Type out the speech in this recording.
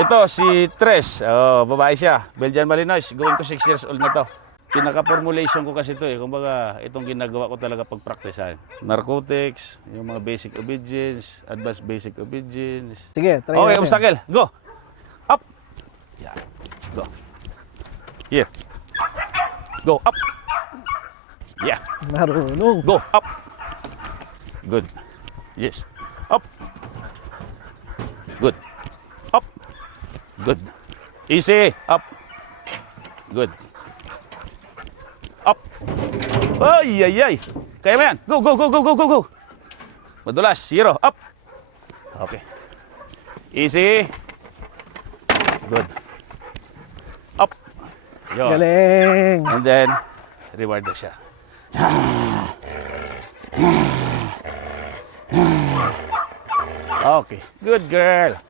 Ito, si Tres. Oh, babae siya. Belgian Malinois. Going to 6 years old na to. Pinaka-formulation ko kasi ito eh. Kumbaga, itong ginagawa ko talaga pag-practicean. Narcotics, yung mga basic obedience, advanced basic obedience. Sige, try Okay, natin. obstacle. Go. Up. Yeah. Go. Here. Go. Up. Yeah. Marunong. Go. Up. Good. Yes. Up. Good. Up. Good. Easy. Up. Good. Up. Ay, ay, ay. Kaya mo yan. Go, go, go, go, go, go, go. Madulas. Zero. Up. Okay. Easy. Good. Up. Yun. Galing. And then, reward na siya. Okay. Good girl.